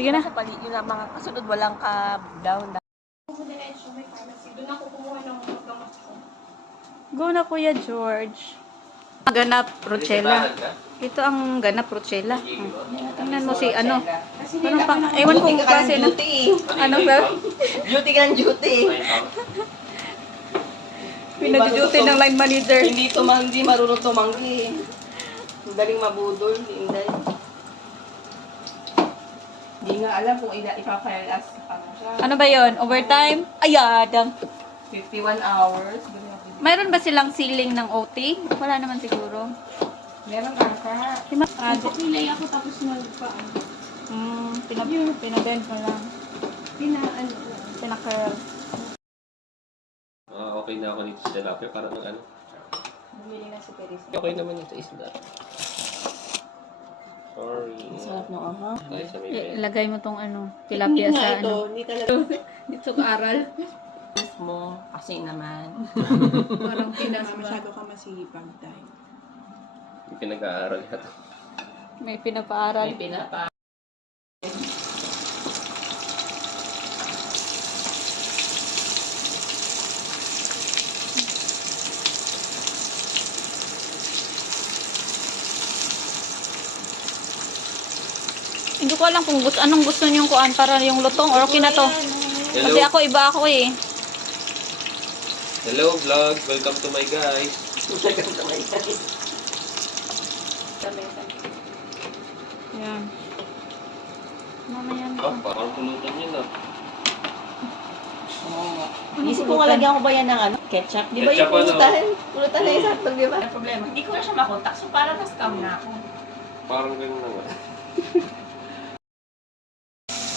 Sige na. Yun ang mga kasunod, walang ka-down. Doon ako kumuha ng gamot ko. Go na Kuya George. Ganap Rochella. Ito ang ganap Rochella. Tingnan mo si ano. Ano pang, ewan ko kung klase na. Ano ba? Duty ka ng duty. Pinag-duty ng line manager. Hindi marunong tumanggi. Daling mabudol, hindi. Hindi nga alam kung ipapayalas ka na siya. Ano ba yon? Overtime? Ayadang. 51 hours. Mayroon ba silang ceiling ng OT? Wala naman siguro. Meron ka. Pilay ako tapos nagpaan. Pinabend mo lang. Pinaka. Okay na ako dito sa tilapia. Parang ano. Bumili na si Peris. Okay naman ito isda. Sorry. Sarap ng aha. Ay, sa may Ilagay mo tong ano, tilapia sa ano. Hindi talaga. Dito sa aral. Mo, kasi naman. Parang Masyado ka masipag tayo. Yung pinag-aaral yata. may pinapaaral. May pinapa. Hindi ko alam kung anong gusto niyong kuan para yung lutong or okay na to. Kasi ako iba ako eh. Hello vlog, welcome to my guys. Welcome to my guys. Yan. Mamaya na. Oh, parang pulutan yun ah. Oo. Isip ko nga lagyan ko ba yan ng ano? Ketchup. Di ba yung Ketchup, pulutan? Pulutan na yung saktong, di ba? Ang problema. Hindi ko na siya makontak. So parang na-scam na ako. Parang ganun naman.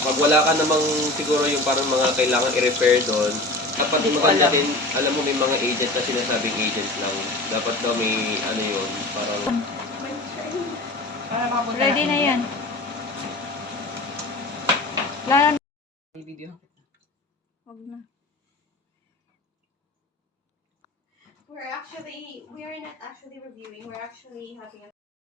Pag wala ka namang siguro yung parang mga kailangan i-repair doon, dapat maganda din, alam mo may mga agent na sinasabing agent lang. Dapat daw may ano yun, parang... Ready na yan. Lahat. Video. Wag na. We are not actually reviewing. We're actually having a